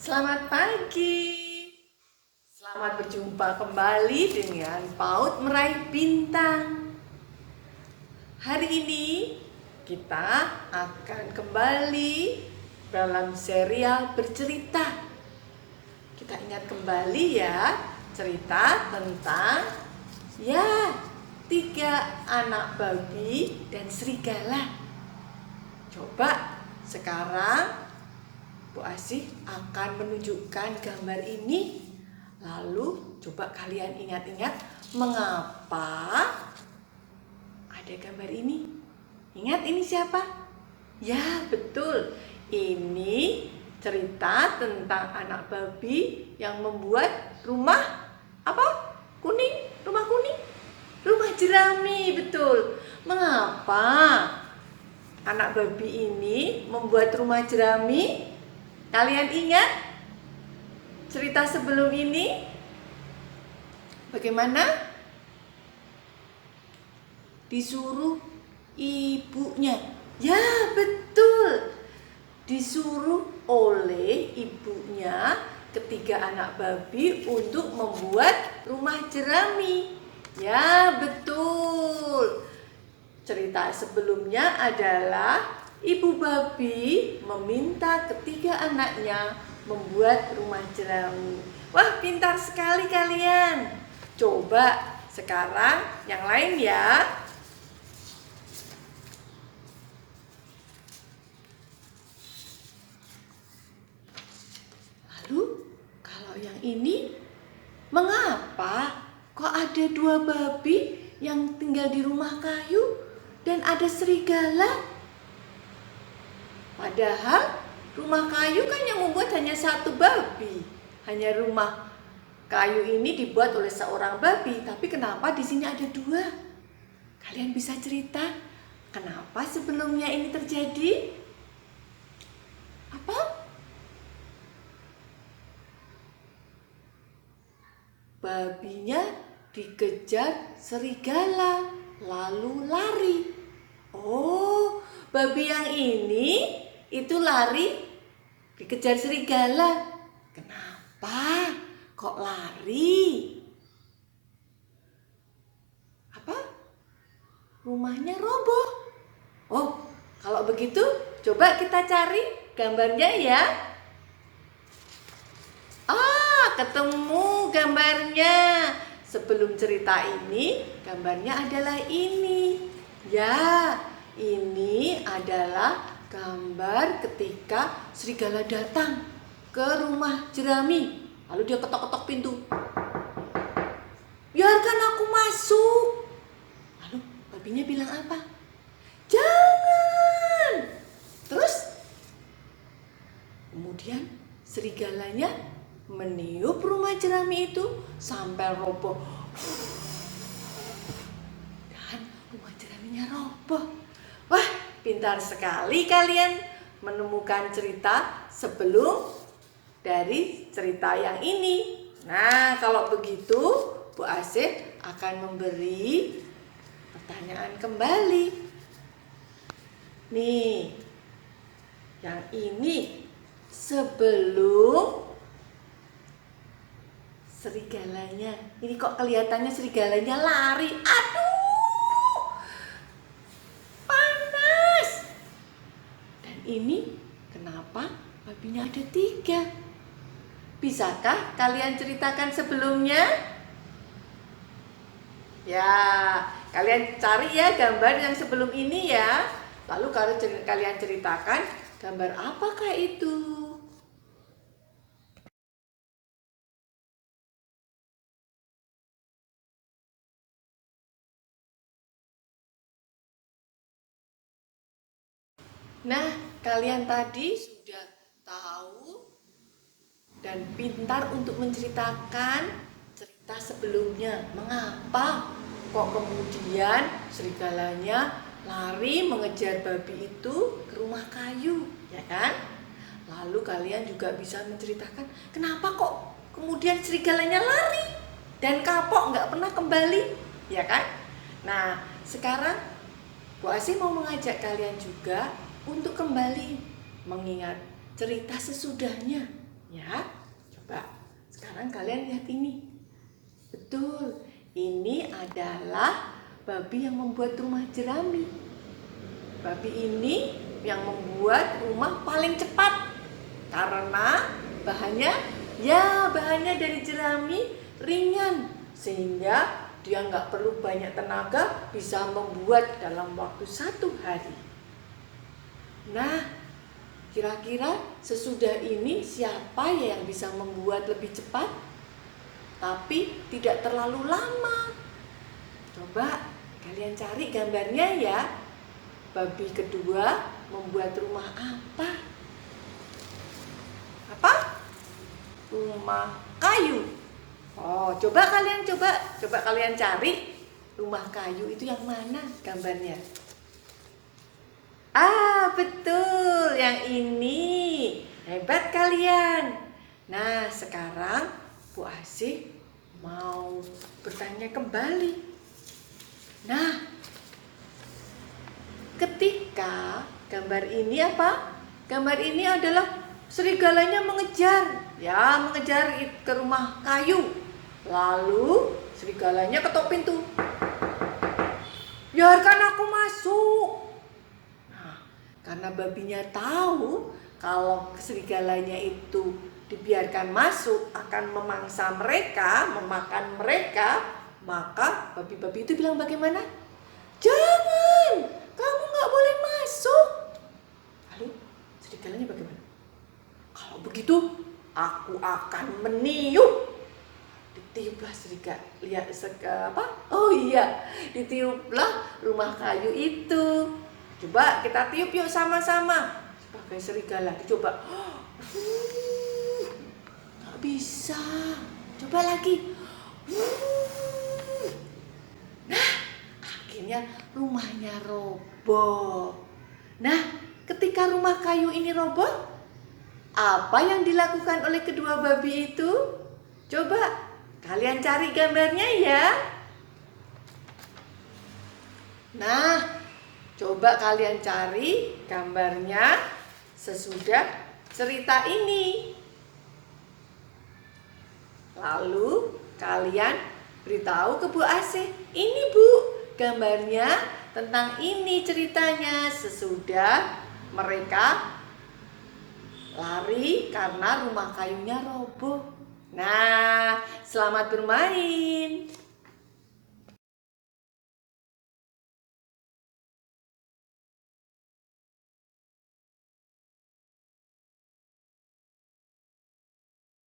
Selamat pagi. Selamat berjumpa kembali dengan PAUD Meraih Bintang. Hari ini kita akan kembali dalam serial bercerita. Kita ingat kembali ya, cerita tentang tiga anak babi dan serigala. Coba sekarang Bu Asih akan menunjukkan gambar ini. Lalu coba kalian ingat-ingat mengapa ada gambar ini. Ingat ini siapa? Ya, betul. Ini cerita tentang anak babi yang membuat rumah apa? Kuning, rumah kuning. Rumah jerami, betul. Mengapa anak babi ini membuat rumah jerami? Kalian ingat cerita sebelum ini? Bagaimana? Disuruh ibunya. Ya, betul. Disuruh oleh ibunya ketiga anak babi untuk membuat rumah jerami. Ya, betul. Cerita sebelumnya adalah ibu babi meminta ketiga anaknya membuat rumah jerami. Wah, pintar sekali kalian. Coba sekarang yang lain ya. Lalu kalau yang ini, mengapa kok ada dua babi yang tinggal di rumah kayu dan ada serigala? Padahal rumah kayu kan yang membuat hanya satu babi. Hanya rumah kayu ini dibuat oleh seorang babi, tapi kenapa di sini ada dua? Kalian bisa cerita kenapa sebelumnya ini terjadi? Apa? Babinya dikejar serigala, lalu lari. Oh, babi yang ini itu lari dikejar serigala. Kenapa kok lari? Apa? Rumahnya roboh. Oh, kalau begitu coba kita cari gambarnya ya. Ketemu gambarnya. Sebelum cerita ini, gambarnya adalah ini. Ya, ini adalah gambar ketika serigala datang ke rumah jerami. Lalu dia ketok-ketok pintu. Biarkan aku masuk. Lalu babinya bilang apa? Jangan. Terus kemudian serigalanya meniup rumah jerami itu sampai roboh. Dan rumah jeraminya roboh. Wah, pintar sekali kalian menemukan cerita sebelum dari cerita yang ini. Nah, kalau begitu Bu Asih akan memberi pertanyaan kembali. Nih, yang ini sebelum serigalanya. Ini kok kelihatannya serigalanya lari. Aduh, panas. Dan ini kenapa babinya ada tiga? Bisakah kalian ceritakan sebelumnya? Ya, kalian cari ya gambar yang sebelum ini ya. Lalu kalau kalian ceritakan gambar apakah itu? Nah, kalian tadi sudah tahu dan pintar untuk menceritakan cerita sebelumnya. Mengapa kok kemudian serigalanya lari mengejar babi itu ke rumah kayu, ya kan? Lalu kalian juga bisa menceritakan kenapa kok kemudian serigalanya lari dan kapok nggak pernah kembali, ya kan? Nah, sekarang Bu Asih mau mengajak kalian juga untuk kembali mengingat cerita sesudahnya. Ya, coba sekarang kalian lihat ini. Betul, ini adalah babi yang membuat rumah jerami. Babi ini yang membuat rumah paling cepat karena bahannya dari jerami ringan, sehingga dia nggak perlu banyak tenaga, bisa membuat dalam waktu 1 hari. Nah, kira-kira sesudah ini siapa ya yang bisa membuat lebih cepat tapi tidak terlalu lama? Coba kalian cari gambarnya ya. Babi kedua membuat rumah apa? Apa? Rumah kayu. Oh, coba kalian cari rumah kayu itu yang mana gambarnya? Ah, betul, yang ini. Hebat kalian. Nah, sekarang Bu Asih mau bertanya kembali. Nah, ketika gambar ini apa? Gambar ini adalah serigalanya mengejar ke rumah kayu. Lalu serigalanya ketok pintu. Biarkan aku masuk. Nah, karena babinya tahu kalau serigalanya itu dibiarkan masuk akan memangsa mereka, memakan mereka, maka babi-babi itu bilang bagaimana? Jangan, kamu nggak boleh masuk. Lalu serigalanya bagaimana? Kalau begitu, aku akan meniup. Ditiuplah ditiuplah rumah kayu itu. Coba kita tiup yuk sama-sama sebagai serigala. Dicoba. Nggak bisa. Coba lagi. Nah, akhirnya rumahnya roboh. Nah, ketika rumah kayu ini roboh, apa yang dilakukan oleh kedua babi itu? Coba kalian cari gambarnya ya. Nah, coba kalian cari gambarnya sesudah cerita ini. Lalu kalian beritahu ke Bu Asih, ini Bu, gambarnya tentang ini ceritanya sesudah mereka lari karena rumah kayunya roboh. Nah, selamat bermain.